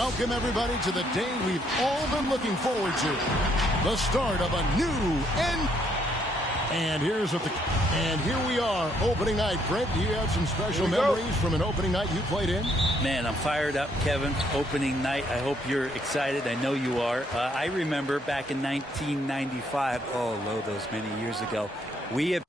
Welcome, everybody, to the day we've all been looking forward to. The start of a new And here we are, opening night. Brent, do you have some special memories from an opening night you played in? Man, I'm fired up, Kevin. Opening night. I hope you're excited. I know you are. I remember back in 1995. Oh, those many years ago. We have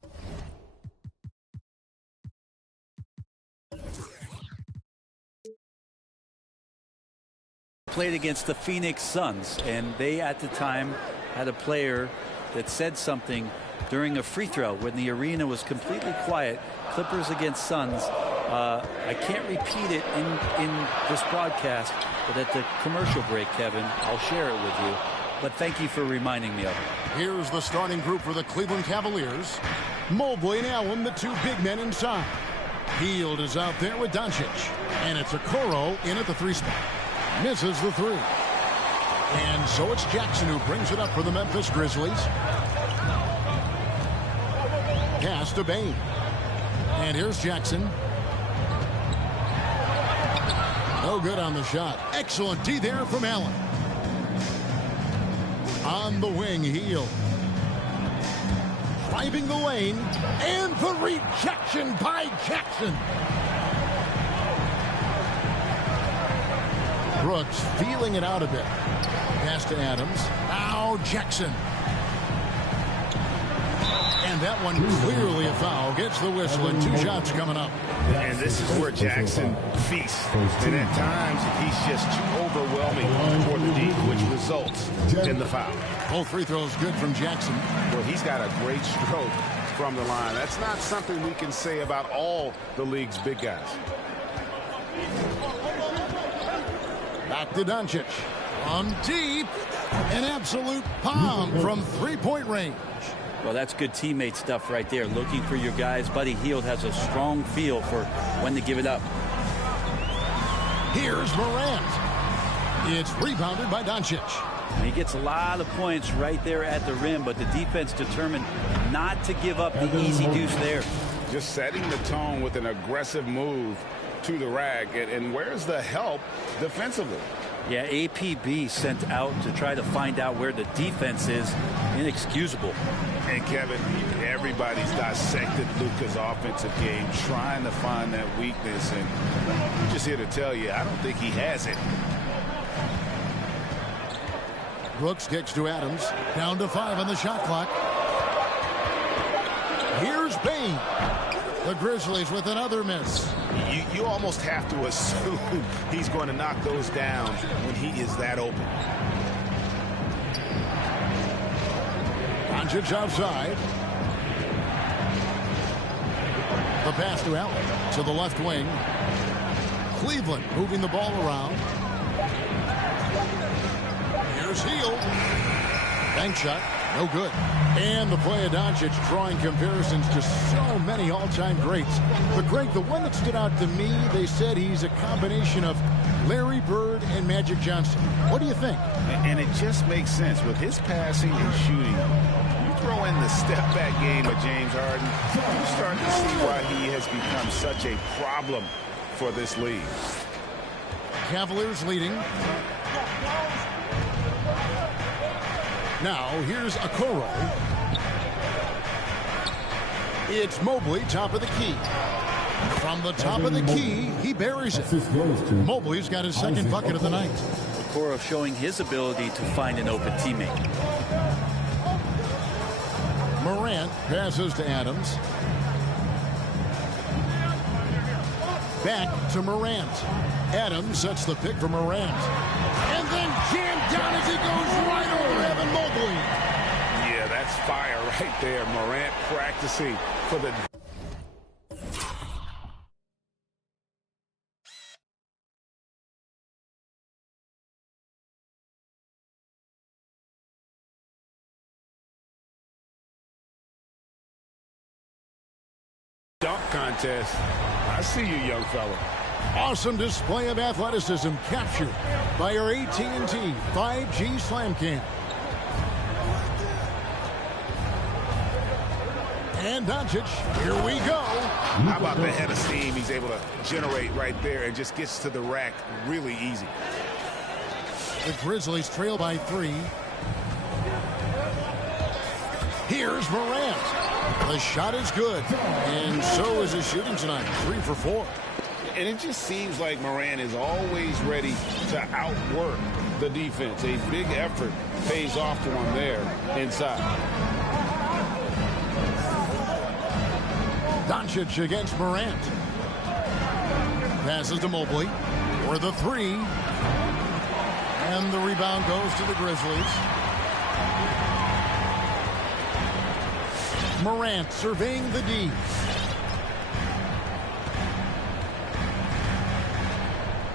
played against the Phoenix Suns, and they at the time had a player that said something during a free throw when the arena was completely quiet. Clippers against Suns. I can't repeat it in this broadcast, but at the commercial break, Kevin, I'll share it with you. But thank you for reminding me of it. Here's the starting group for the Cleveland Cavaliers. Mobley and Allen, the two big men inside. Hield is out there with Doncic. And it's Okoro in at the three spot. Misses the three. And so it's Jackson who brings it up for the Memphis Grizzlies. Pass to Bane. And here's Jackson. No good on the shot. Excellent D there from Allen. On the wing, Hield. Driving the lane. And the rejection by Jackson. Brooks feeling it out a bit. Pass to Adams. Now Jackson. And that one clearly a foul. Gets the whistle and two shots coming up. And this is where Jackson feasts. And at times he's just too overwhelming for the D, which results in the foul. Both free throws good from Jackson. Well, he's got a great stroke from the line. That's not something we can say about all the league's big guys. Back to Doncic. On deep. An absolute bomb from three-point range. Well, that's good teammate stuff right there. Looking for your guys. Buddy Hield has a strong feel for when to give it up. Here's Morant. It's rebounded by Doncic. And he gets a lot of points right there at the rim, but the defense determined not to give up the easy deuce there. Just setting the tone with an aggressive move to the rack. And where's the help defensively? Yeah, APB sent out to try to find out where the defense is. Inexcusable. And Kevin, everybody's dissected Luka's offensive game, trying to find that weakness. And I'm just here to tell you, I don't think he has it. Brooks kicks to Adams. Down to 5 on the shot clock. Here's Bane. The Grizzlies with another miss. You almost have to assume he's going to knock those down when he is that open. Doncic outside. The pass to Allen to the left wing. Cleveland moving the ball around. Here's Hield. Bank shot. No good. And the play of Doncic drawing comparisons to so many all-time greats. But, Greg, the one that stood out to me, they said he's a combination of Larry Bird and Magic Johnson. What do you think? And it just makes sense. With his passing and shooting, you throw in the step-back game of James Harden, you start to see why he has become such a problem for this league. Cavaliers leading. Now, here's Okoro. It's Mobley, top of the key. From the top of the key, he buries it. Mobley's got his second bucket of the night. Okoro showing his ability to find an open teammate. Morant passes to Adams. Back to Morant. Adams sets the pick for Morant. And then jammed down as he goes right over Evan Mobley. Yeah, that's fire right there. Morant practicing for the... dunk contest. I see you, young fella. Awesome display of athleticism captured by our AT&T 5G Slam Cam. And Doncic, here we go. How about the head of steam he's able to generate right there and just gets to the rack really easy. The Grizzlies trail by 3. Here's Morant. The shot is good. And so is his shooting tonight. 3 for 4. And it just seems like Morant is always ready to outwork the defense. A big effort pays off to him there inside. Doncic against Morant. Passes to Mobley for the 3. And the rebound goes to the Grizzlies. Morant surveying the D.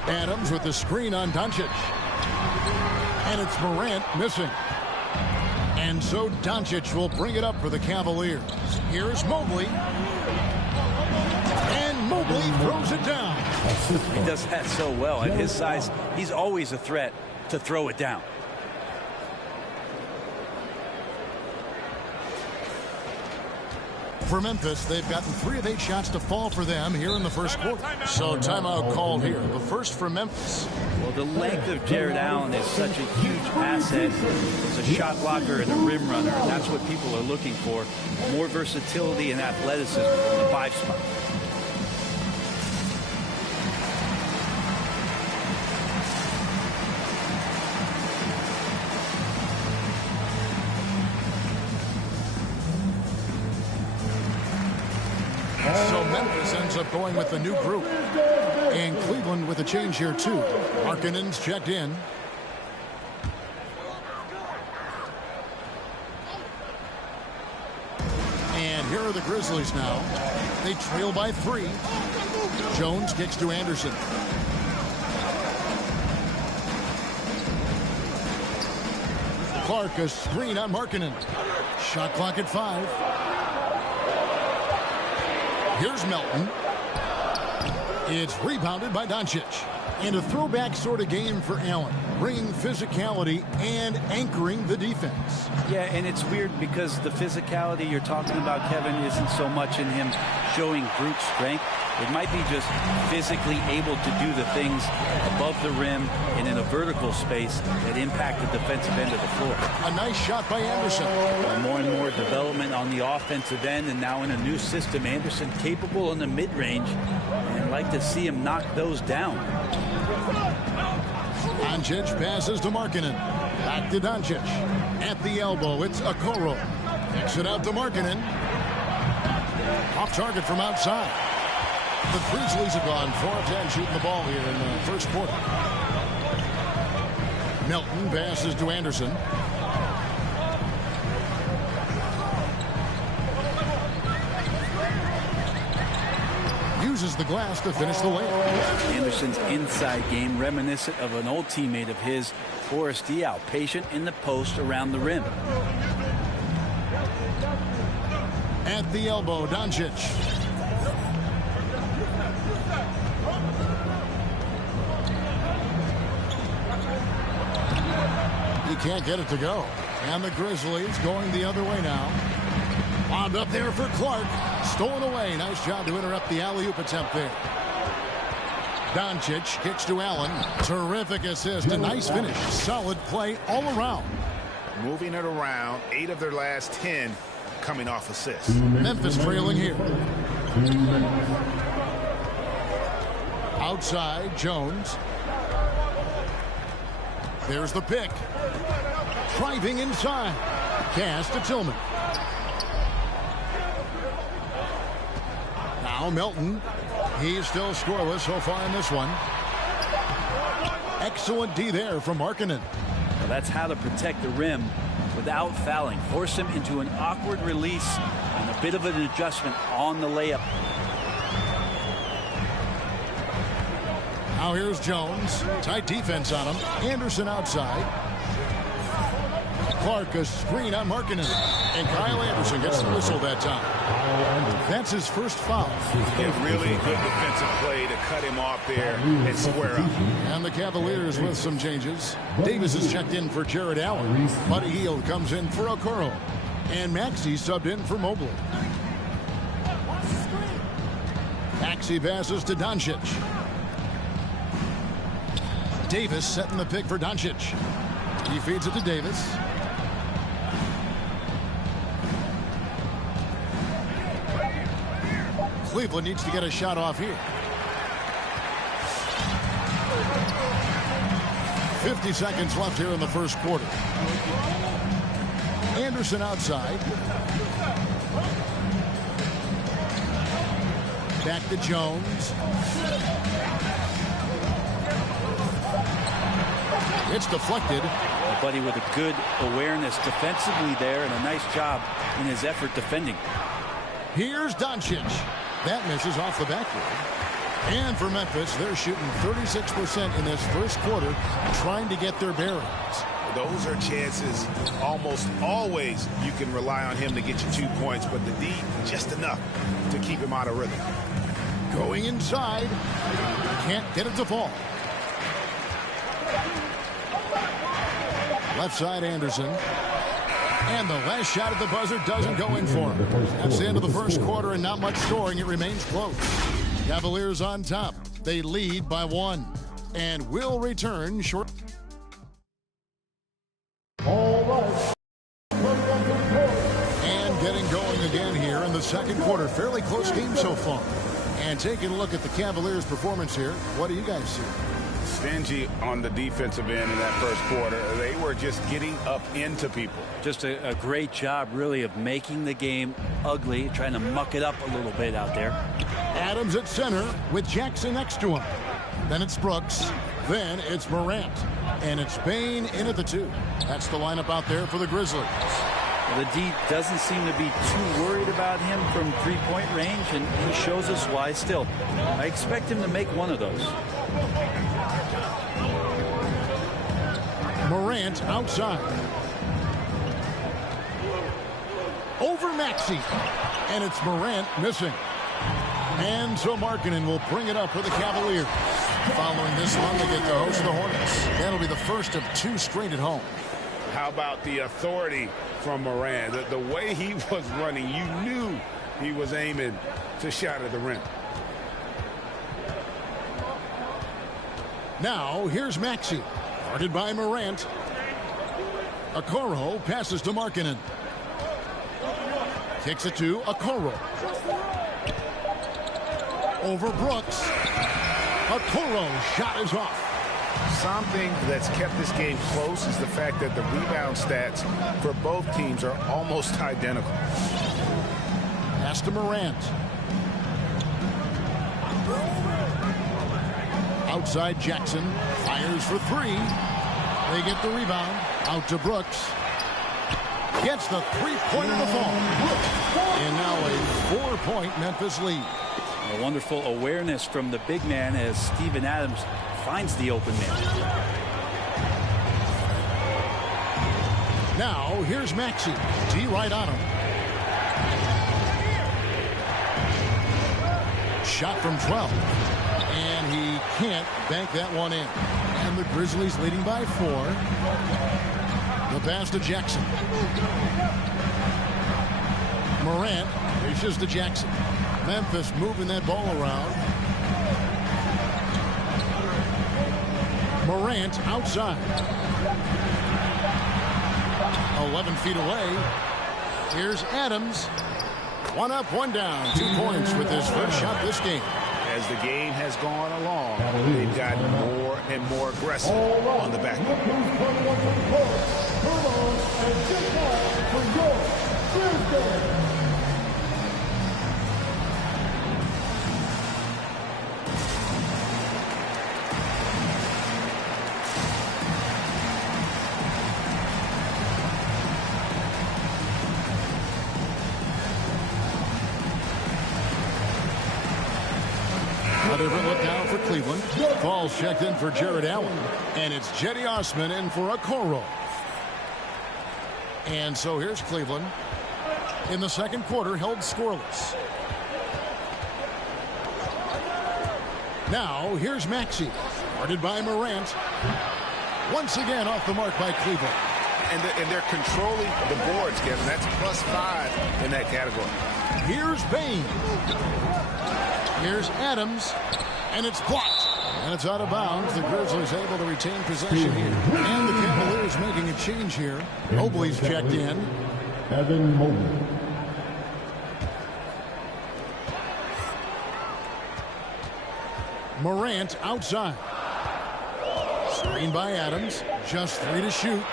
Adams with the screen on Doncic. And it's Morant missing. And so Doncic will bring it up for the Cavaliers. Here's Mobley. And Mobley throws it down. He does that so well. At his size, he's always a threat to throw it down. For Memphis, they've gotten 3 of 8 shots to fall for them here in the first quarter. So timeout called here. The first for Memphis. Well, the length of Jared Allen is such a huge asset. He's a shot blocker and a rim runner. And that's what people are looking for. More versatility and athleticism in the 5 spot. So Memphis ends up going with the new group. And Cleveland with a change here, too. Markkanen's checked in. And here are the Grizzlies now. They trail by 3. Jones kicks to Anderson. Clark, a screen on Markkanen. Shot clock at 5. Here's Melton. It's rebounded by Doncic. And a throwback sort of game for Allen, bringing physicality and anchoring the defense. Yeah, and it's weird because the physicality you're talking about, Kevin, isn't so much in him showing brute strength. It might be just physically able to do the things above the rim and in a vertical space that impact the defensive end of the floor. A nice shot by Anderson. More and more development on the offensive end, and now in a new system, Anderson capable in the mid-range, and I'd like to see him knock those down. Doncic passes to Markkanen. Back to Doncic. At the elbow, it's Okoro. Kicks it out to Markkanen. Off target from outside. The Grizzlies have gone 4 of 10 shooting the ball here in the first quarter. Melton passes to Anderson. Uses the glass to finish the layup. Anderson's inside game reminiscent of an old teammate of his, Boris Diaw, patient in the post around the rim. At the elbow, Doncic. He can't get it to go. And the Grizzlies going the other way now. Wound up there for Clark. Stolen away. Nice job to interrupt the alley-oop attempt there. Doncic kicks to Allen. Terrific assist. A nice finish. Solid play all around. Moving it around. 8 of their last 10 coming off assists. Memphis trailing here. Outside, Jones. There's the pick. Driving inside. Pass to Tillman. Now Melton. He's still scoreless so far in this one. Excellent D there from Markkanen. Well, that's how to protect the rim without fouling. Force him into an awkward release and a bit of an adjustment on the layup. Now here's Jones. Tight defense on him. Anderson outside. Clark, a screen on Markkanen. And Kyle Anderson gets the whistle that time. That's his first foul. A really good defensive play to cut him off there and square up. And the Cavaliers with some changes. Davis is checked in for Jared Allen. Buddy Hield comes in for Okoro. And Maxey subbed in for Mobley. Maxey passes to Doncic. Davis setting the pick for Doncic. He feeds it to Davis. Cleveland needs to get a shot off here. 50 seconds left here in the first quarter. Anderson outside. Back to Jones. It's deflected. Buddy with a good awareness defensively there and a nice job in his effort defending. Here's Doncic. That misses off the backboard. And for Memphis, they're shooting 36% in this first quarter, trying to get their bearings. Those are chances almost always you can rely on him to get you 2 points, but the D just enough to keep him out of rhythm. Going inside. Can't get it to fall. Left side Anderson. And the last shot at the buzzer doesn't go in for him. That's the end of the first quarter and not much scoring. It remains close. Cavaliers on top. They lead by 1 and will return short. And getting going again here in the second quarter. Fairly close game so far. And taking a look at the Cavaliers' performance here, what do you guys see? Stingy on the defensive end in that first quarter. They were just getting up into people. Just a great job, really, of making the game ugly, trying to muck it up a little bit out there. Adams at center with Jackson next to him. Then it's Brooks. Then it's Morant. And it's Bane in at the 2. That's the lineup out there for the Grizzlies. Well, the D doesn't seem to be too worried about him from three-point range, and he shows us why still. I expect him to make one of those. Morant outside. Over Maxey. And it's Morant missing. And so Markkanen will bring it up for the Cavaliers. Following this one, they get to host the Hornets. That'll be the first of 2 straight at home. How about the authority from Morant? The way he was running, you knew he was aiming to shot at the rim. Now, here's Maxey. Guarded by Morant. Okoro passes to Markkanen. Kicks it to Okoro. Over Brooks. Okoro's shot is off. Something that's kept this game close is the fact that the rebound stats for both teams are almost identical. Pass to Morant. Outside Jackson. Fires for 3. They get the rebound. Out to Brooks. Gets the 3-pointer to fall. And now a 4-point Memphis lead. A wonderful awareness from the big man as Steven Adams finds the open man. Now, here's Maxey. D right on him. Shot from 12. And he can't bank that one in. And the Grizzlies leading by 4. The pass to Jackson. Morant reaches to Jackson. Memphis moving that ball around. Morant outside. 11 feet away. Here's Adams. 1 up, 1 down. 2 points with his first shot this game. As the game has gone along, they've gotten more and more aggressive on the back end. A different look now for Cleveland. Falls checked in for Jared Allen. And it's Cedi Osman in for Okoro. And so here's Cleveland. In the second quarter, held scoreless. Now, here's Maxey. Guarded by Morant. Once again off the mark by Cleveland. And they're controlling the boards, Kevin. That's +5 in that category. Here's Bane. Here's Adams. And it's blocked. And it's out of bounds. The Grizzlies able to retain possession here. And the Cavaliers making a change here. Mobley's checked in. Evan Mobley. Morant outside. Screen by Adams. Just 3 to shoot.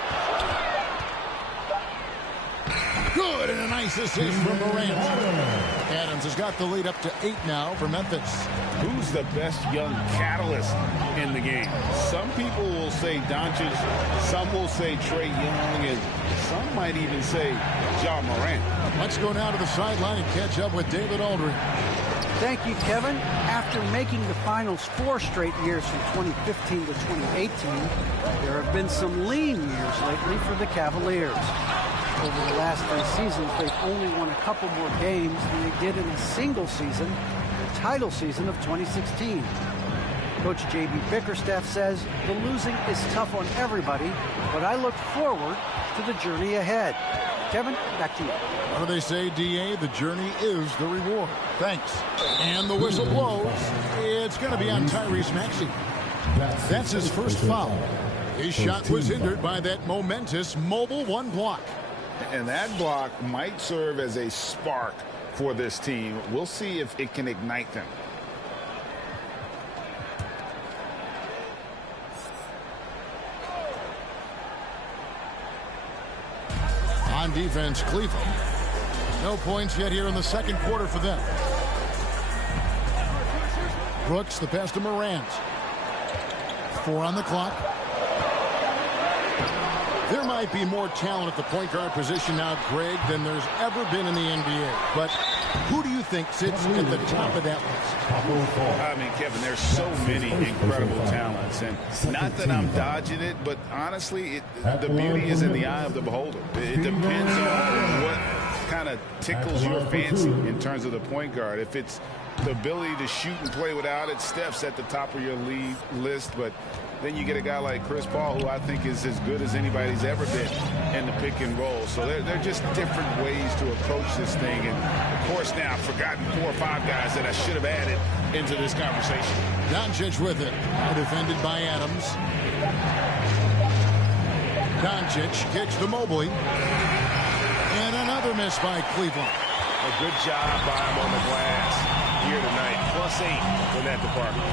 Good, and a nice assist from Morant. Adams has got the lead up to 8 now for Memphis. Who's the best young catalyst in the game? Some people will say Doncic, some will say Trae Young, and some might even say Ja Morant. Let's go now to the sideline and catch up with David Aldridge. Thank you, Kevin. After making the finals 4 straight years from 2015 to 2018, there have been some lean years lately for the Cavaliers. Over the last 3 seasons, they've only won a couple more games than they did in a single season, the title season of 2016. Coach J.B. Bickerstaff says the losing is tough on everybody, but I look forward to the journey ahead. Kevin, back to you. What do they say, D.A.? The journey is the reward. Thanks. And the whistle blows. It's going to be on Tyrese Maxey. That's his first foul. His shot was hindered by that momentous Mobile 1 block. And that block might serve as a spark for this team. We'll see if it can ignite them. On defense, Cleveland. No points yet here in the second quarter for them. Brooks, the pass to Morant. 4 on the clock. There might be more talent at the point guard position now, Greg, than there's ever been in the NBA. But who do you think sits at the top of that list? I mean, Kevin, there's so many incredible talents. And not that I'm dodging it, but honestly, the beauty is in the eye of the beholder. It depends on what kind of tickles your fancy in terms of the point guard. If it's the ability to shoot and play without it, Steph's at the top of your league list. But then you get a guy like Chris Paul, who I think is as good as anybody's ever been in the pick and roll. So they're just different ways to approach this thing. And, of course, now I've forgotten 4 or 5 guys that I should have added into this conversation. Doncic with it. Defended by Adams. Doncic kicks to Mobley. And another miss by Cleveland. A good job by him on the glass here tonight. +8 in that department.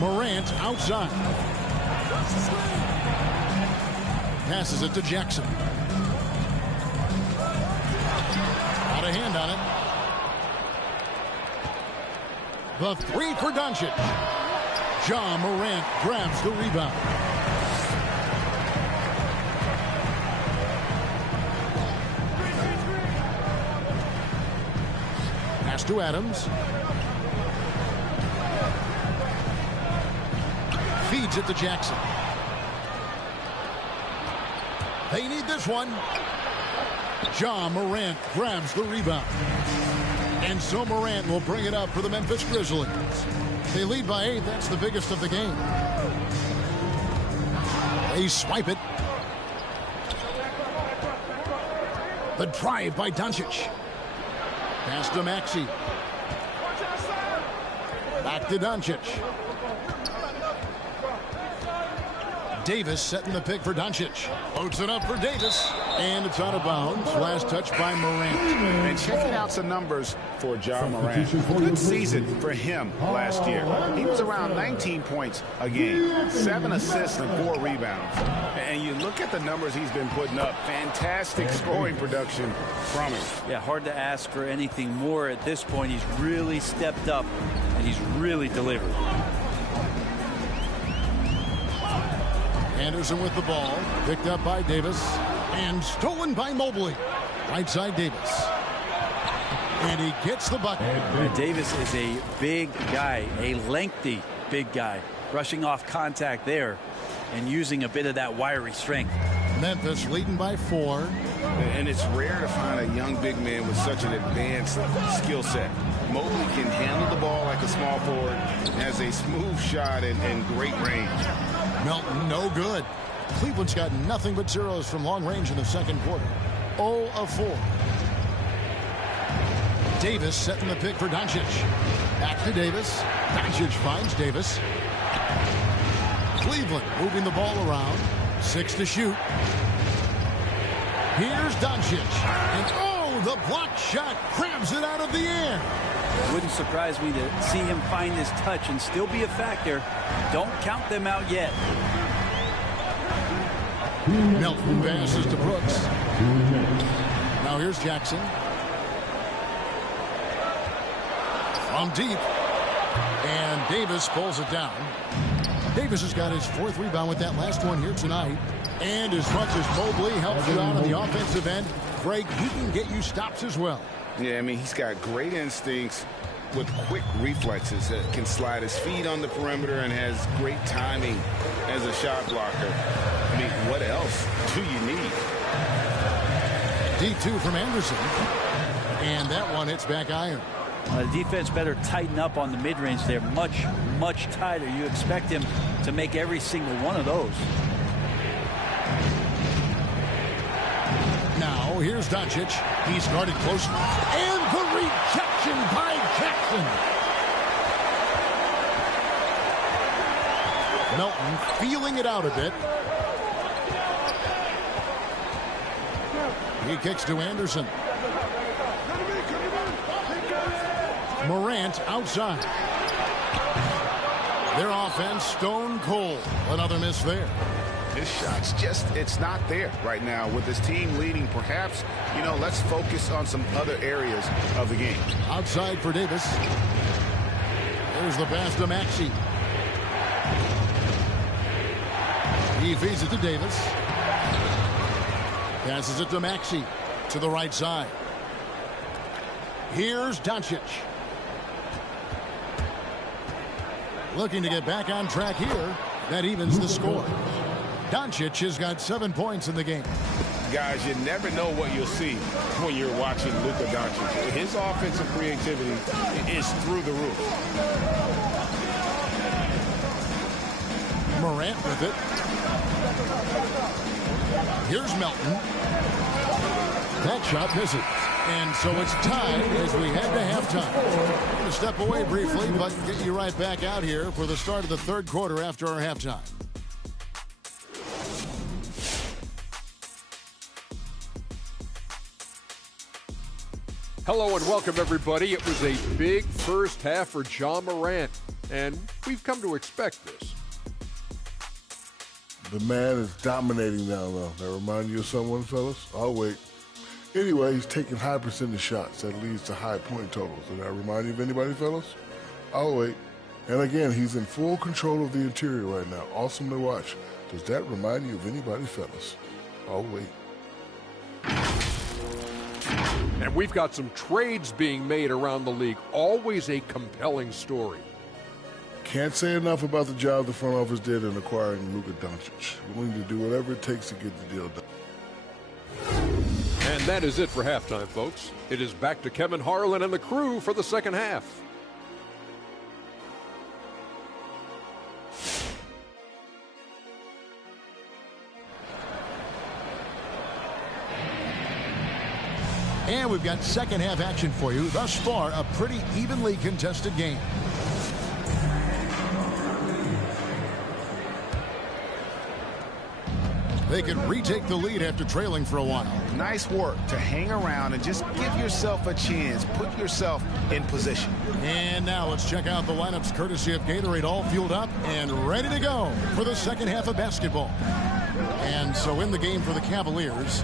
Morant outside. Passes it to Jackson. Got a hand on it. The 3 for Doncic. Ja Morant grabs the rebound. Pass to Adams. Feeds it to Jackson. They need this one. Ja Morant grabs the rebound. And so Morant will bring it up for the Memphis Grizzlies. They lead by 8. That's the biggest of the game. They swipe it. The drive by Doncic. Pass to Maxey. Back to Doncic. Davis setting the pick for Doncic. Loads it up for Davis. And it's out of bounds. Last touch by Morant. And checking out some numbers for Ja Morant. Good season for him last year. He was around 19 points a game. 7 assists and 4 rebounds. And you look at the numbers he's been putting up. Fantastic scoring production from him. Yeah, hard to ask for anything more at this point. He's really stepped up, and he's really delivered. Anderson with the ball. Picked up by Davis. And stolen by Mobley. Right side Davis. And he gets the bucket. Davis is a big guy, a lengthy big guy. Rushing off contact there and using a bit of that wiry strength. Memphis leading by 4. And it's rare to find a young big man with such an advanced skill set. Mobley can handle the ball like a small forward, has a smooth shot and great range. Melton, no good. Cleveland's got nothing but zeros from long range in the second quarter. 0 of 4. Davis setting the pick for Doncic. Back to Davis. Doncic finds Davis. Cleveland moving the ball around. 6 to shoot. Here's Doncic. And oh, the block shot grabs it out of the air. It wouldn't surprise me to see him find his touch and still be a factor. Don't count them out yet. Melton passes to Brooks. Now here's Jackson. From deep. And Davis pulls it down. Davis has got his 4th rebound with that last one here tonight. And as much as Mobley helps you out on the offensive end, Greg, he can get you stops as well. Yeah, I mean, he's got great instincts with quick reflexes. Can slide his feet on the perimeter and has great timing as a shot blocker. I mean, what else do you need? D2 from Anderson. And that one hits back iron. The defense better tighten up on the mid-range there. Much, much tighter. You expect him to make every single one of those. Now, here's Doncic. He's guarded close. And the rejection by Jackson. Melton feeling it out a bit. He kicks to Anderson. Morant outside. Their offense stone cold. Another miss there. His shot's just, it's not there right now with his team leading. Perhaps, you know, let's focus on some other areas of the game. Outside for Davis. There's the pass to Maxey. He feeds it to Davis. Passes it to Maxey to the right side. Here's Doncic. Looking to get back on track here. That evens the score. Doncic has got 7 points in the game. Guys, you never know what you'll see when you're watching Luka Doncic. His offensive creativity is through the roof. Morant with it. Here's Melton. That shot misses. And so it's tied as we head to halftime. I'm going to step away briefly, but get you right back out here for the start of the 3rd quarter after our halftime. Hello and welcome, everybody. It was a big first half for Ja Morant, and we've come to expect this. The man is dominating now, though. That remind you of someone, fellas? I'll wait. Anyway, he's taking high percentage shots. That leads to high point totals. Does that remind you of anybody, fellas? I'll wait. And again, he's in full control of the interior right now. Awesome to watch. Does that remind you of anybody, fellas? I'll wait. And we've got some trades being made around the league. Always a compelling story. Can't say enough about the job the front office did in acquiring Luka Doncic. Willing to do whatever it takes to get the deal done. And that is it for halftime, folks. It is back to Kevin Harlan and the crew for the second half. And we've got second half action for you. Thus far, a pretty evenly contested game. They could retake the lead after trailing for a while. Nice work to hang around and just give yourself a chance. Put yourself in position. And now let's check out the lineups courtesy of Gatorade, all fueled up and ready to go for the second half of basketball. And so in the game for the Cavaliers,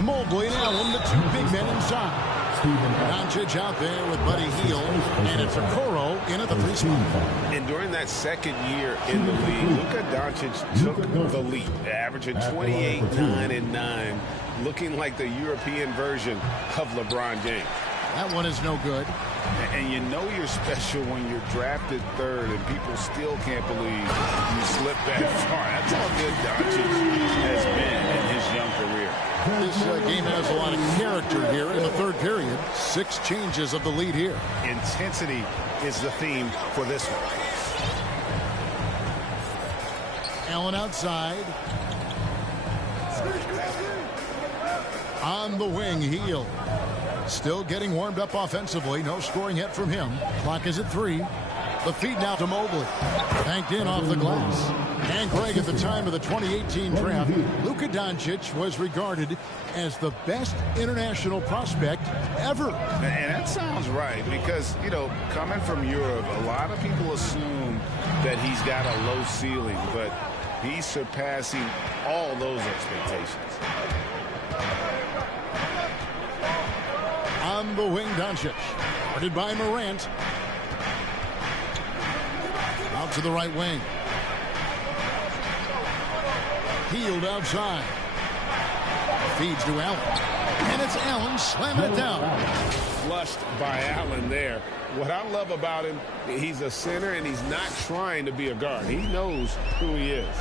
Mobley and Allen, the 2 big men inside. Doncic out there with Buddy Hield, and it's Okoro in at the 3 spot. And during that second year in the league, Luka Doncic took the lead, averaging 28, 9, and 9, looking like the European version of LeBron James. That one is no good. And you know you're special when you're drafted 3rd and people still can't believe you slipped that far. That's how good Doncic has been in his young career. This game has a lot of character here in the 3rd period. 6 changes of the lead here. Intensity is the theme for this one. Allen outside. On the wing, Hield. Still getting warmed up offensively. No scoring yet from him. Clock is at 3. The feed now to Mobley. Banked in off the glass. And Greg, at the time of the 2018 draft, Luka Doncic was regarded as the best international prospect ever. And that sounds right because, you know, coming from Europe, a lot of people assume that he's got a low ceiling, but he's surpassing all those expectations. On the wing, Doncic. Guarded by Morant. Out to the right wing. Hield outside. Feeds to Allen. And it's Allen slamming it down. Flushed by Allen there. What I love about him, he's a center and he's not trying to be a guard. He knows who he is.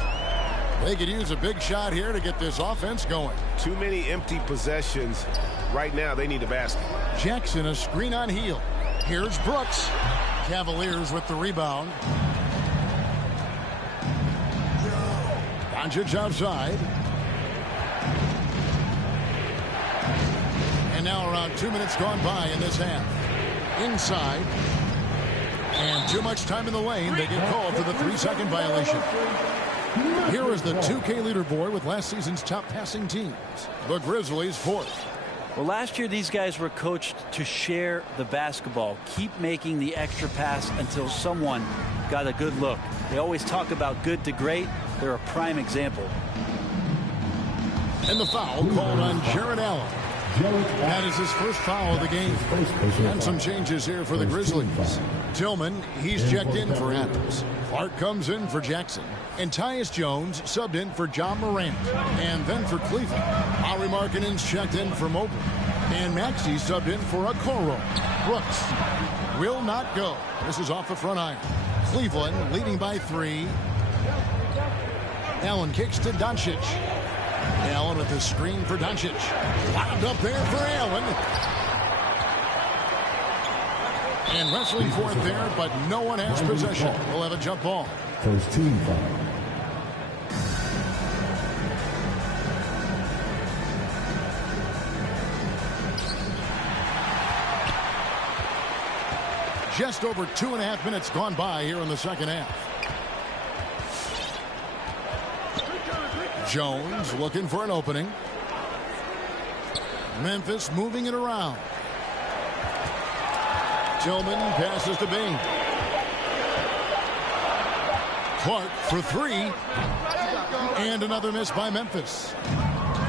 They could use a big shot here to get this offense going. Too many empty possessions. Right now, they need a basket. Jackson, a screen on Hield. Here's Brooks. Cavaliers with the rebound. Doncic outside. And now around 2 minutes gone by in this half. Inside. And too much time in the lane. They get called for the 3-second violation. Here is the 2K leaderboard with last season's top passing teams. The Grizzlies 4th. Well, last year these guys were coached to share the basketball, keep making the extra pass until someone got a good look. They always talk about good to great. They're a prime example. And the foul called on Jarrett Allen. That is his first foul of the game. And some changes here for the Grizzlies. Tillman, he's checked in for Adams. Clark comes in for Jackson. And Tyus Jones subbed in for John Morant. And then for Cleveland, Lauri Markkanen's checked in for Mobley. And Maxey subbed in for Okoro. Brooks will not go. This is off the front iron. Cleveland leading by 3. Allen kicks to Doncic. Allen with the screen for Doncic. Wound up there for Allen. And wrestling for it there, but no one has possession. We'll have a jump ball. First team foul. Just over 2.5 minutes gone by here in the second half. Jones looking for an opening. Memphis moving it around. Tillman passes to Bane. Clark for 3. And another miss by Memphis.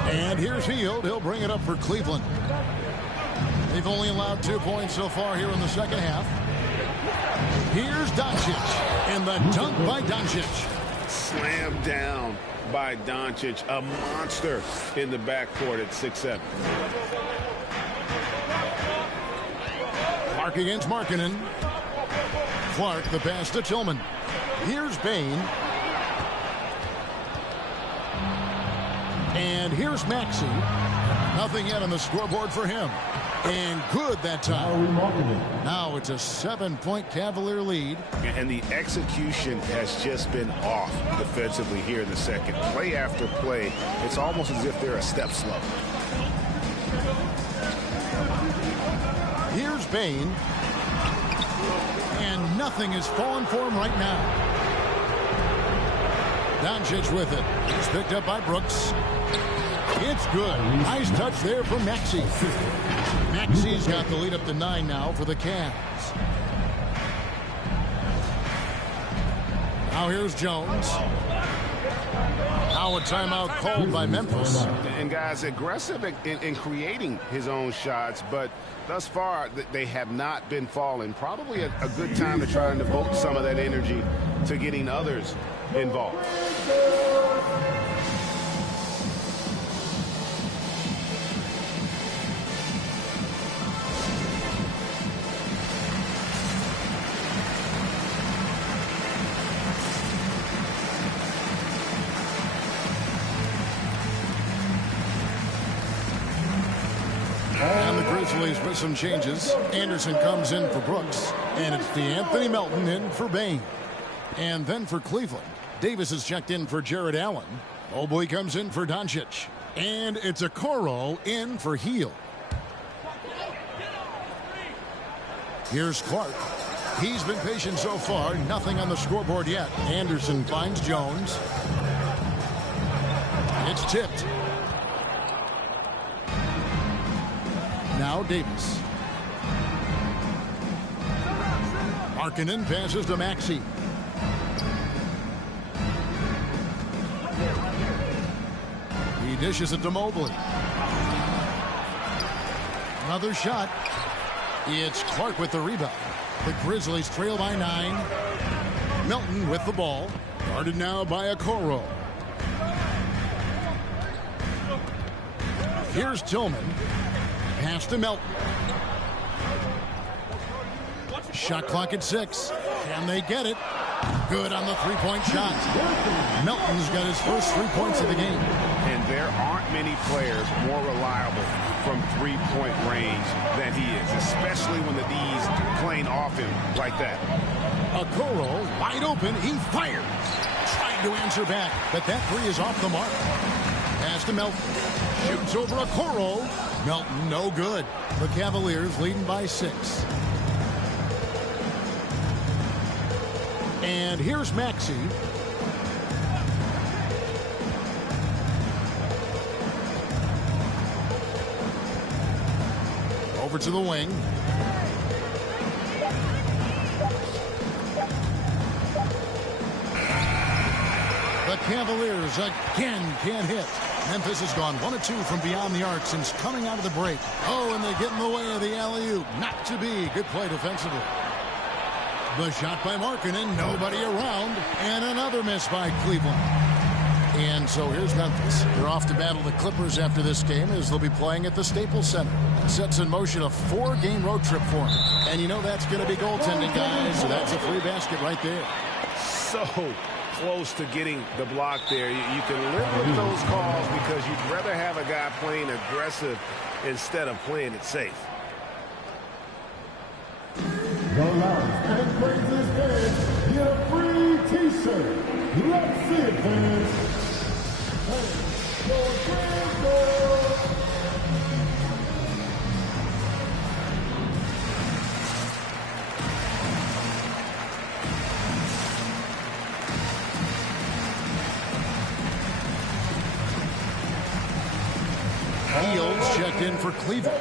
And here's Hield. He'll bring it up for Cleveland. They've only allowed 2 points so far here in the second half. Here's Doncic. And the dunk by Doncic. Slammed down by Doncic. A monster in the backcourt at 6'7". Clark against Markkanen. Clark the pass to Tillman. Here's Bane. And here's Maxey. Nothing yet on the scoreboard for him. And good that time. Now it's a 7-point Cavalier lead. And the execution has just been off defensively here in the second. Play after play, it's almost as if they're a step slow. Here's Bane. And nothing is falling for him right now. Doncic with it. It's picked up by Brooks. It's good. Nice touch there from Maxey. Maxey's got the lead up to 9 now for the Cavs. Now here's Jones. Now a timeout called by Memphis. And guys, aggressive in creating his own shots, but thus far they have not been falling. Probably a good time to try and devote some of that energy to getting others involved. And the Grizzlies with some changes. Anderson comes in for Brooks. And it's DeAnthony Melton in for Bane. And then for Cleveland, Davis is checked in for Jarrett Allen. Mobley comes in for Doncic. And it's Okoro in for Hield. Here's Clark. He's been patient so far. Nothing on the scoreboard yet. Anderson finds Jones. It's tipped. Now Davis. Markkanen passes to Maxey. He dishes it to Mobley. Another shot. It's Clark with the rebound. The Grizzlies trail by 9. Melton with the ball. Guarded now by Okoro. Here's Tillman. Pass to Melton. Shot clock at 6. Can they get it? Good on the three-point shot. Melton's got his first 3 points of the game. And there aren't many players more reliable from three-point range than he is, especially when the D's playing off him like that. Okoro wide open. He fires. Trying to answer back, but that three is off the mark. Pass to Melton. Shoots over Okoro. Melton, no good. The Cavaliers leading by 6. And here's Maxey. Over to the wing. The Cavaliers again can't hit. Memphis has gone 1 of 2 from beyond the arc since coming out of the break. Oh, and they get in the way of the alley-oop. Not to be. Good play defensively. The shot by Markkanen, nobody around, and another miss by Cleveland. And so here's Memphis. They're off to battle the Clippers after this game as they'll be playing at the Staples Center. It sets in motion a 4-game road trip for them. And you know that's going to be goaltending, guys. So that's a free basket right there. So close to getting the block there. You can live with those calls because you'd rather have a guy playing aggressive instead of playing it safe. The last and praises fans get a free t-shirt. Let's see it, fans. Hey, your grand goal. Hield checked in for Cleveland.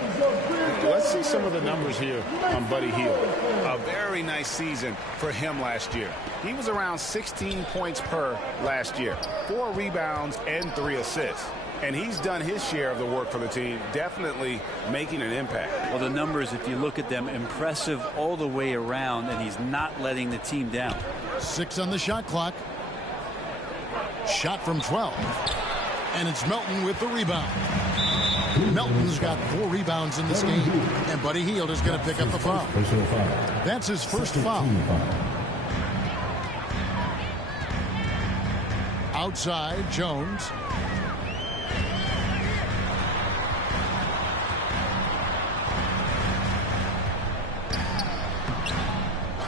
Let's see some of the numbers here on Buddy Hield. A very nice season for him last year. He was around 16 points per last year, 4 rebounds and 3 assists. And he's done his share of the work for the team, definitely making an impact. Well, the numbers, if you look at them, impressive all the way around, and he's not letting the team down. 6 on the shot clock. Shot from 12. And it's Melton with the rebound. Melton's got 4 rebounds in this game, and Buddy Hield is going to pick up the foul. That's his first foul. Outside, Jones.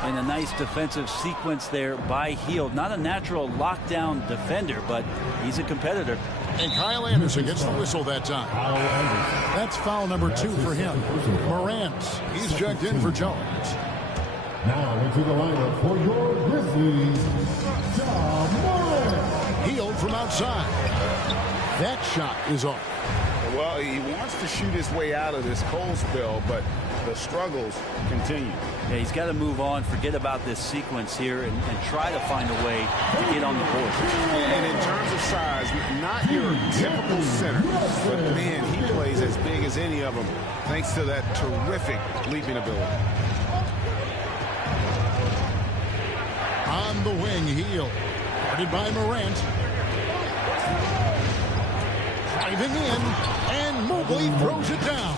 And a nice defensive sequence there by Hield. Not a natural lockdown defender, but he's a competitor. And Kyle Anderson gets the whistle that time. That's foul number 2 for him. Morant, he's checked in for Jones. Now into the lineup for your Grizzlies, Ja Morant. Hield from outside. That shot is off. Well, he wants to shoot his way out of this cold spell, but the struggles continue. Yeah, he's got to move on, forget about this sequence here, and try to find a way to get on the board. And in terms of size, not your typical center, but man, he plays as big as any of them, thanks to that terrific leaping ability. On the wing, Hield. Guarded by Morant. Driving in, and Mobley throws it down.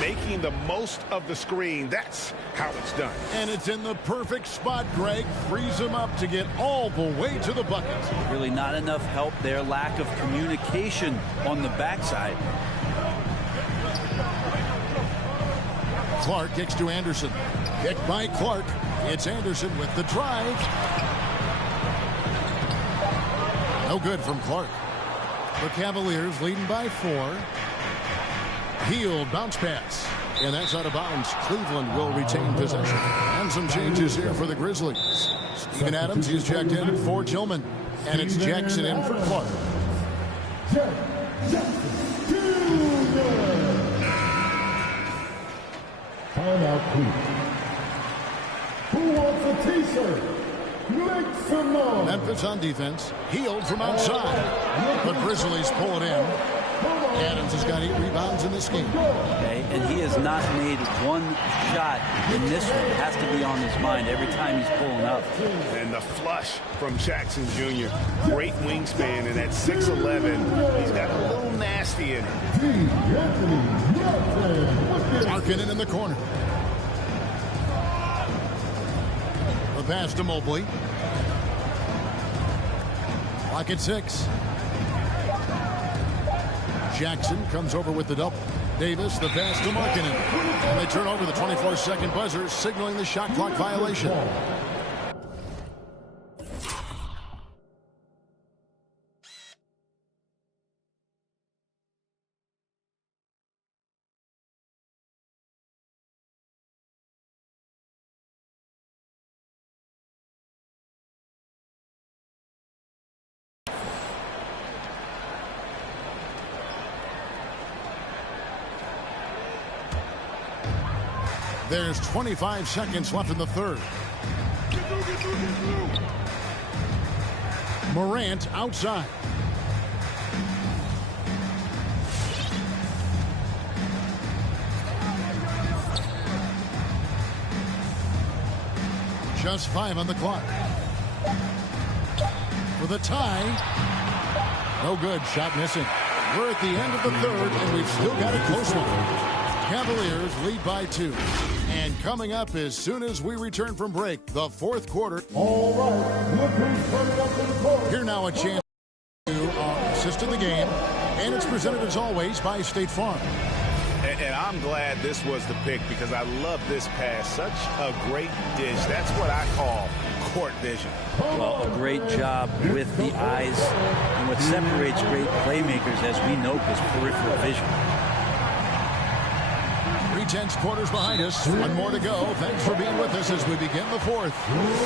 Making the most of the screen. That's how it's done. And it's in the perfect spot. Greg frees him up to get all the way to the bucket. Really not enough help there. Lack of communication on the backside. Clark kicks to Anderson. Kicked by Clark. It's Anderson with the drive. No good from Clark. The Cavaliers leading by 4. Hield bounce pass. And that's out of bounds. Cleveland will retain possession. And some changes here for the Grizzlies. Steven Adams, he's checked in for Tillman. And it's Jackson in for Clark. Timeout, Cleveland. Who wants a t-shirt? Make some noise. Memphis on defense. Healed from outside. But Grizzlies pull it in. Adams has got 8 rebounds in this game. Okay, and he has not made one shot in this one. It has to be on his mind every time he's pulling up. And the flush from Jackson Jr. Great wingspan, and at 6'11", he's got a little nasty in it. Markkanen in the corner. The pass to Mobley. Clock at 6. Jackson comes over with the double. Davis, the pass to Markkanen. And they turn over the 24-second buzzer, signaling the shot clock violation. There's 25 seconds left in the third. Morant outside. Just 5 on the clock. For the tie. No good. Shot missing. We're at the end of the third, and we've still got a close one. Cavaliers lead by 2. And coming up as soon as we return from break, the fourth quarter. All right, look who's coming up in the court. Here now a chance to assist in the game. And it's presented as always by State Farm. And I'm glad this was the pick because I love this pass. Such a great dish. That's what I call court vision. Well, a great job with the eyes. And what separates great playmakers, as we know, is peripheral vision. 3/10 quarters behind us. 1 more to go. Thanks for being with us as we begin the fourth.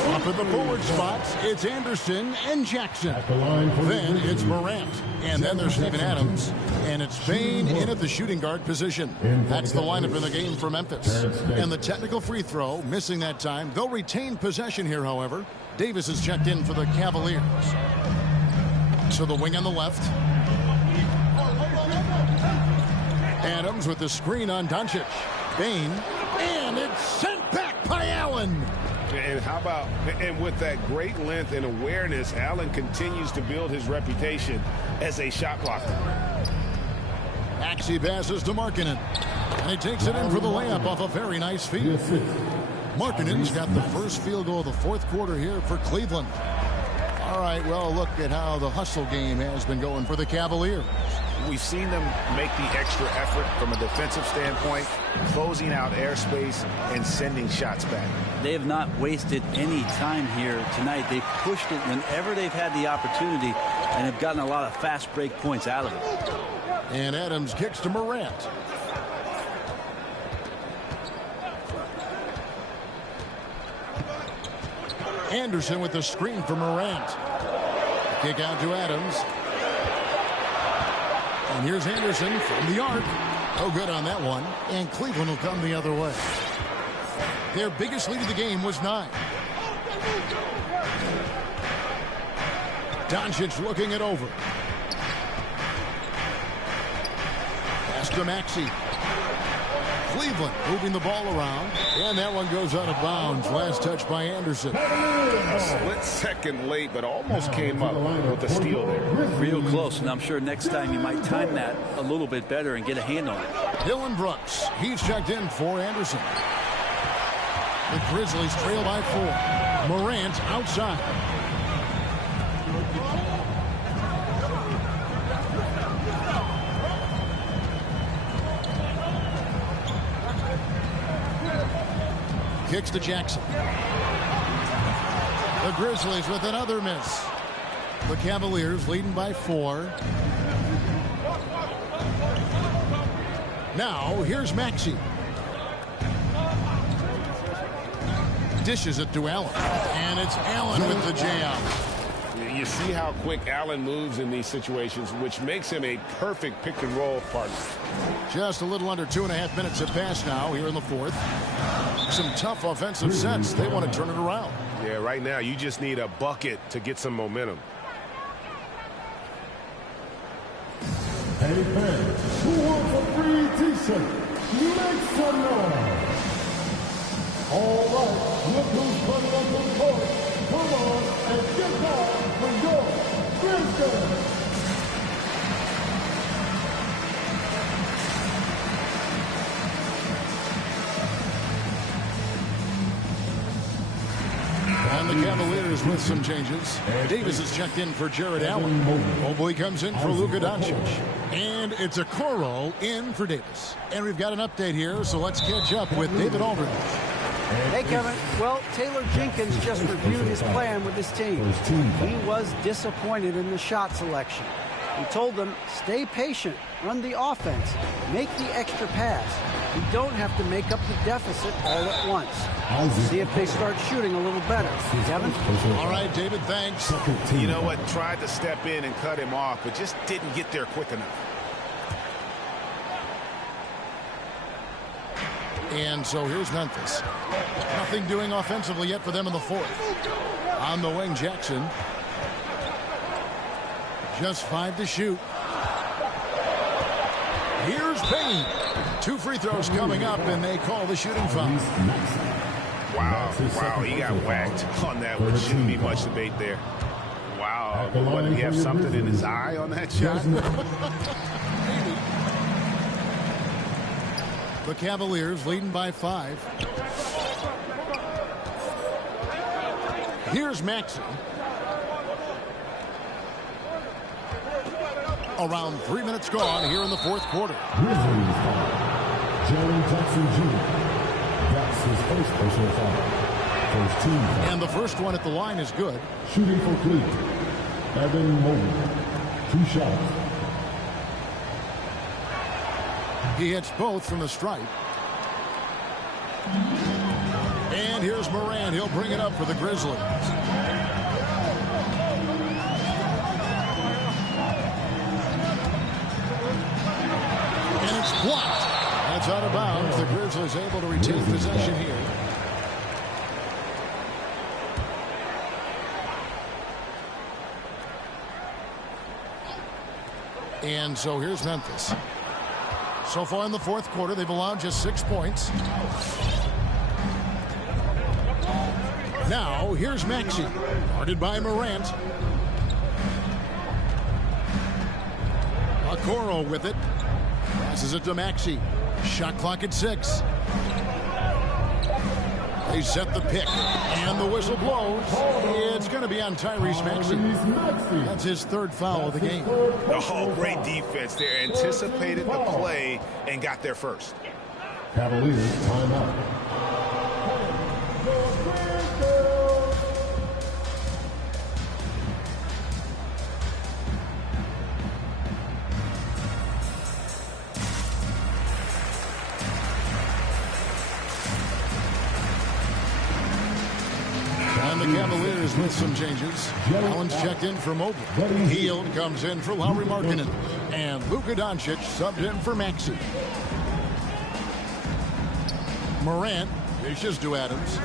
Up in the forward spots, it's Anderson and Jackson. Then it's Morant. And then there's Steven Adams. And it's Bane in at the shooting guard position. That's the lineup in the game for Memphis. And the technical free throw, missing that time. They'll retain possession here, however. Davis is checked in for the Cavaliers. To the wing on the left. Adams with the screen on Doncic. Bane. And it's sent back by Allen. And how about, and with that great length and awareness, Allen continues to build his reputation as a shot blocker. Maxey passes to Markkanen. And he takes it in for the layup off a very nice feed. Markkanen's got the first field goal of the fourth quarter here for Cleveland. All right, well, look at how the hustle game has been going for the Cavaliers. We've seen them make the extra effort from a defensive standpoint, closing out airspace and sending shots back. They have not wasted any time here tonight. They've pushed it whenever they've had the opportunity and have gotten a lot of fast break points out of it. And Adams kicks to Morant. Anderson with the screen for Morant. Kick out to Adams. And here's Anderson from the arc. No good on that one. And Cleveland will come the other way. Their biggest lead of the game was 9. Doncic looking it over. Pass to Maxey. Cleveland moving the ball around. And that one goes out of bounds. Last touch by Anderson. A split second late, but almost came up with the steal there. Real close, and I'm sure next time you might time that a little bit better and get a hand on it. Dillon Brooks, he's checked in for Anderson. The Grizzlies trail by 4. Morant outside. Kicks to Jackson. The Grizzlies with another miss. The Cavaliers leading by 4. Now, here's Maxey. dishes it to Allen. And it's Allen with the J out. You see how quick Allen moves in these situations, which makes him a perfect pick-and-roll partner. Just a little under 2.5 minutes have passed now here in the fourth. Some tough offensive sets. They want to turn it around. Yeah, right now you just need a bucket to get some momentum. Hey fans, who wants a free t-shirt? Make some noise. All right, look who's coming up to the court. Come on and get down for your Grizzlies. And the Cavaliers with some changes. Davis is checked in for Jared Allen. Mobley comes in for Luka Doncic. And it's Okoro in for Davis. And we've got an update here, so let's catch up with David Aldridge. Hey, Kevin. Well, Taylor Jenkins just reviewed his plan with his team. He was disappointed in the shot selection. He told them, stay patient, run the offense, make the extra pass. You don't have to make up the deficit all at once. See if they start shooting a little better. Kevin? All right, David, thanks. You know what? Tried to step in and cut him off, but just didn't get there quick enough. And so here's Memphis. Nothing doing offensively yet for them in the fourth. On the wing, Jackson. Just 5 to shoot. Here's Payne. 2 free throws coming up, and they call the shooting foul. Wow, he got whacked on that one. Shouldn't be much debate there. Wow, what, did he have something in his eye on that shot? The Cavaliers leading by 5. Here's Maxey. Around 3 minutes gone here in the fourth quarter. Grizzlies foul. Jaren Jackson Jr. That's his first personal foul. First team foul. And the first one at the line is good. Shooting for Cleveland, Evan Mobley. 2 shots. He hits both from the stripe. And here's Morant. He'll bring it up for the Grizzlies. And it's blocked. That's out of bounds. The Grizzlies able to retain possession here. And so here's Memphis. So far in the fourth quarter, they've allowed just 6 points. Now, here's Maxey. Guarded by Morant. Okoro with it. Passes it to Maxey. Shot clock at 6. They set the pick. And the whistle blows. It's going to be on Tyrese Maxey. That's his 3rd foul of the game. Oh, great defense there. Anticipated the play and got there first. Cavaliers timeout. And the Cavaliers with some changes. Allen's checked in for Mobley. Hield comes in for Lauri Markkanen. And Luka Doncic subbed in for Maxey. Morant dishes to Adams.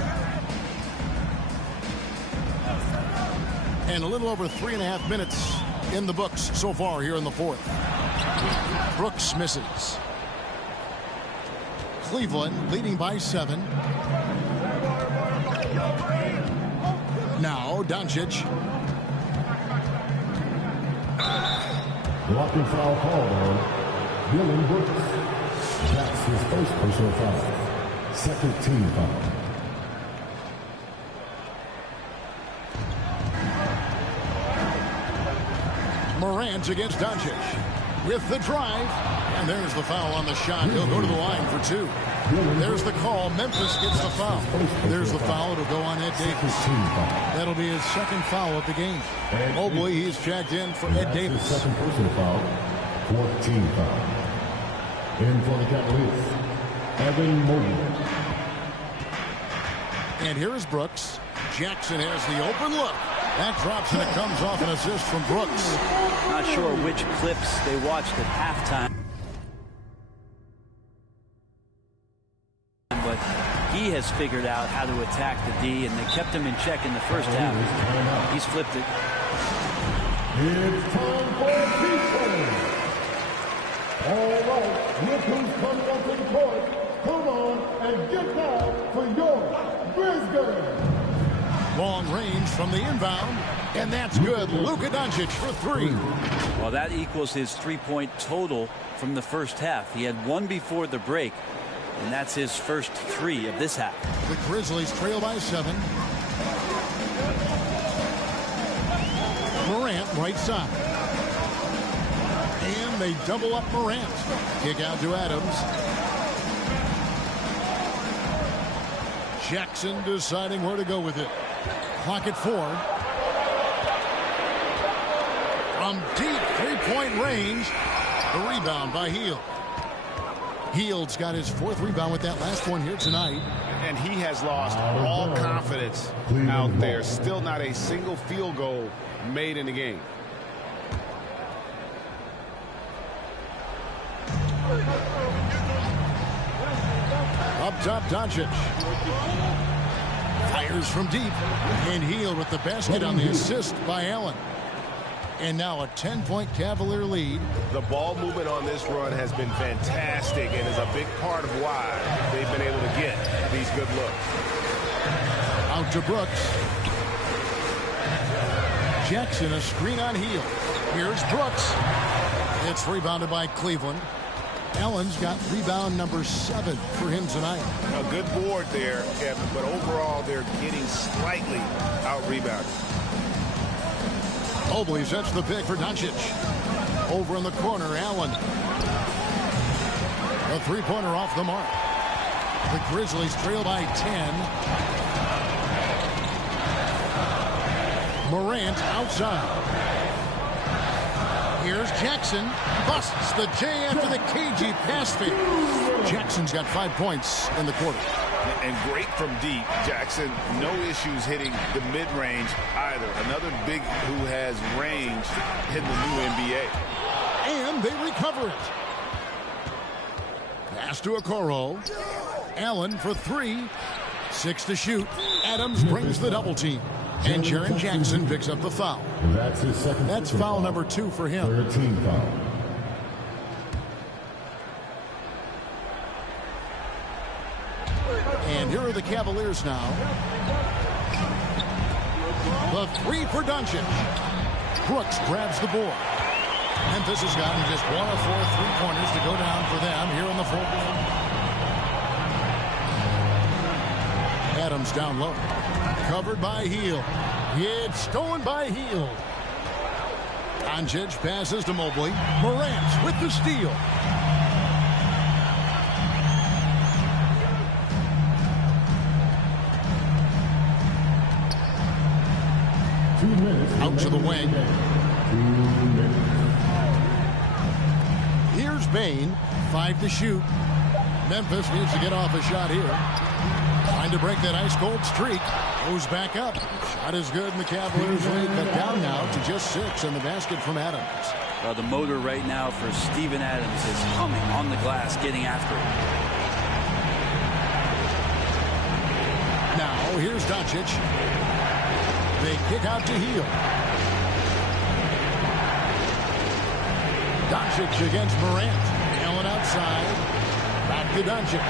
And a little over 3.5 minutes in the books so far here in the fourth. Brooks misses. Cleveland leading by 7. Now, Doncic. Blocking foul called on Dylan Brooks. That's his first personal foul. 2nd team foul. Morant against Doncic. With the drive. And there's the foul on the shot. He'll go to the line for 2. There's the call. Memphis gets the foul. There's the foul. It'll go on Ed Davis. That'll be his 2nd foul of the game. Mobley, he's checked in for Ed Davis. 2nd personal foul. 4th team foul. In for the Cavaliers, Evan Mobley. And here is Brooks. Jackson has the open look. That drops, and it comes off an assist from Brooks. Not sure which clips they watched at halftime, but he has figured out how to attack the D, and they kept him in check in the first half. He's flipped it. It's time for defense. All right, look who's coming up to the court. Come on and get down for your Grizzlies. Long range from the inbound, and that's good. Luka Doncic for three. Well, that equals his three-point total from the first half. He had one before the break, and that's his first three of this half. The Grizzlies trail by 7. Morant right side. And they double up Morant. Kick out to Adams. Jackson deciding where to go with it. Clock at 4. From deep three-point range, the rebound by Hield. Hield's got his 4th rebound with that last one here tonight. And he has lost all confidence out there. Still not a single field goal made in the game. Up top, Doncic. Fires from deep. And Hield with the basket on the assist by Allen. And now a 10-point Cavalier lead. The ball movement on this run has been fantastic and is a big part of why they've been able to get these good looks. Out to Brooks. Jackson, a screen on Hield. Here's Brooks. It's rebounded by Cleveland. Allen's got rebound number 7 for him tonight. A good board there, Kevin, but overall they're getting slightly out-rebounded. Mobley sets the pick for Doncic. Over in the corner, Allen. A three-pointer off the mark. The Grizzlies trail by 10. Morant outside. Here's Jackson. Busts the J after the cagey pass fake. Jackson's got 5 points in the quarter. And great from deep. Jackson, no issues hitting the mid-range either. Another big who has range in the new NBA. And they recover it. Pass to Okoro. Allen for 3. 6 to shoot. Adams brings the double team. And Jaren Jackson picks up the foul. That's his second. That's foul number 2 for him. 13 foul. And here are the Cavaliers now. The 3 for Doncic. Brooks grabs the board. Memphis has gotten just 1 of 4 3-pointers to go down for them here in the 4th. Adams down low. Covered by Hield. It's stolen by Hield. Doncic passes to Mobley. Morant with the steal. Out to the wing. Here's Bane. 5 to shoot. Memphis needs to get off a shot here. Trying to break that ice-cold streak. Goes back up. Shot is good, and the Cavaliers lead, but down now to just 6 in the basket from Adams. Well, the motor right now for Steven Adams is humming on the glass, getting after it. Now, here's Doncic. They kick out to Hield. Doncic against Morant. Allen outside. Back to Doncic.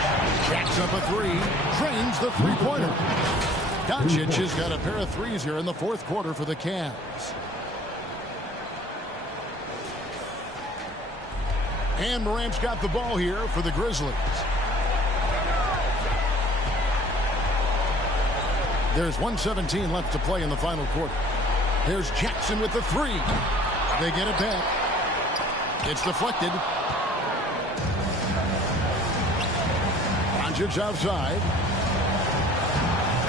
Jacks up a 3. Drains the three-pointer. Doncic has got a pair of threes here in the 4th quarter for the Cavs. And Morant's got the ball here for the Grizzlies. There's 1:17 left to play in the final quarter. There's Jackson with the 3. They get it back. It's deflected. Doncic outside.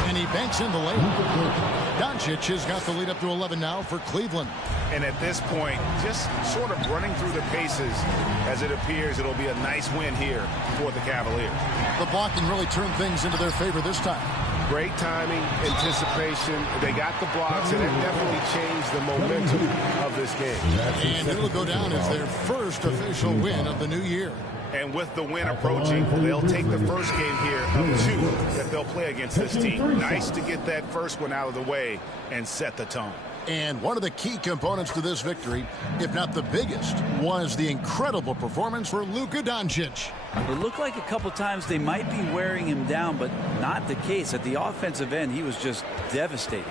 And he banks in the layup. Doncic has got the lead up to 11 now for Cleveland. And at this point, just sort of running through the paces as it appears it'll be a nice win here for the Cavaliers. The blocking really turned things into their favor this time. Great timing, anticipation. They got the blocks, and it definitely changed the momentum of this game. And it'll go down as their first official win of the new year. And with the win approaching, they'll take the first game here of 2 that they'll play against this team. Nice to get that first one out of the way and set the tone. And one of the key components to this victory, if not the biggest, was the incredible performance for Luka Doncic. It looked like a couple times they might be wearing him down, but not the case. At the offensive end, he was just devastating.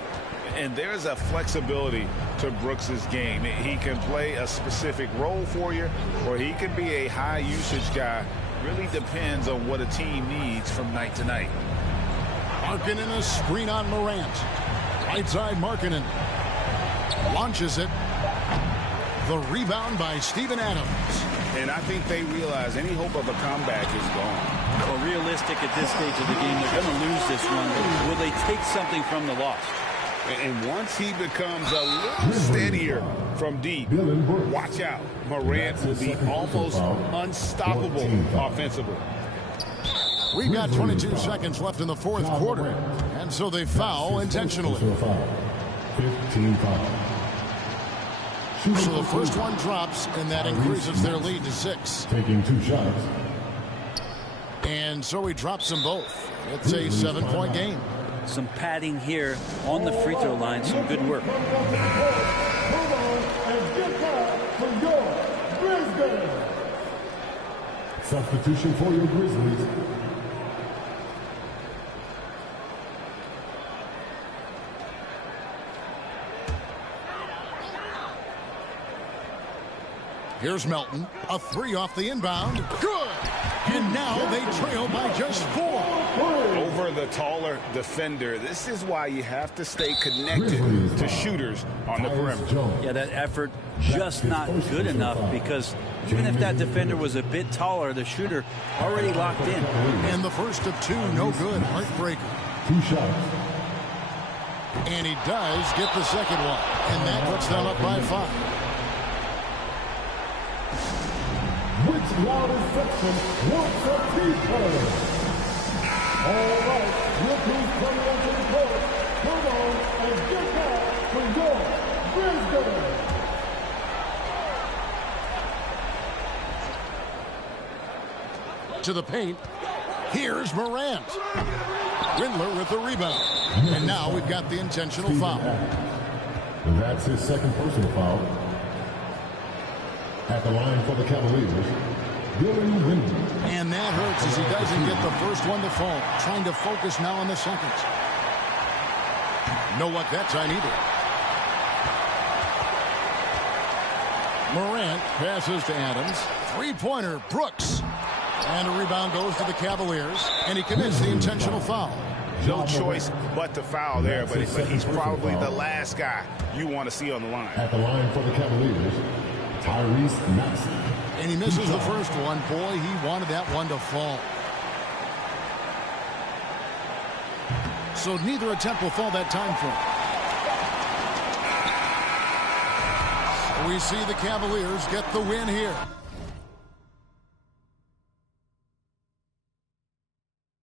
And there's a flexibility to Brooks's game. He can play a specific role for you, or he can be a high-usage guy. Really depends on what a team needs from night to night. Markkanen a screen on Morant. Right side Markkanen. Launches it. The rebound by Steven Adams. And I think they realize any hope of a comeback is gone. Well, realistic at this stage of the game, they're going to lose this one. Will they take something from the loss? And once he becomes a little steadier from deep, watch out. Morant will be almost unstoppable offensively. We've got 22 seconds left in the fourth quarter. And so they foul intentionally. 15 fouls. So the first one drops, and that increases their lead to 6. Taking 2 shots. And so he drops them both. It's a 7-point game. Some padding here on the free throw line. Some good work. Substitution for your Grizzlies. Here's Melton. A 3 off the inbound. Good. And now they trail by just 4. Over the taller defender. This is why you have to stay connected to shooters on the perimeter. Yeah, that effort just not good enough, because even if that defender was a bit taller, the shooter already locked in. And the first of 2, no good. Heartbreaker. 2 shots. And he does get the second one. And that puts them up by 5. Which loudest section wants a T-turn? All right, look who's coming onto the court. Come on and get back for your Grizzlies. To the paint. Here's Morant. Rindler with the rebound. And now we've got the intentional foul. That's his second personal foul. At the line for the Cavaliers, Dylan Windler. And that hurts as he doesn't get the first one to fall. Trying to focus now on the second. No luck that time either. Morant passes to Adams. 3-pointer, Brooks. And a rebound goes to the Cavaliers. And he commits the intentional foul. No choice but to foul there, but he's probably the last guy you want to see on the line. At the line for the Cavaliers, Tyrese Maxey. And he misses the first one. Boy, he wanted that one to fall. So neither attempt will fall that time frame. We see the Cavaliers get the win here.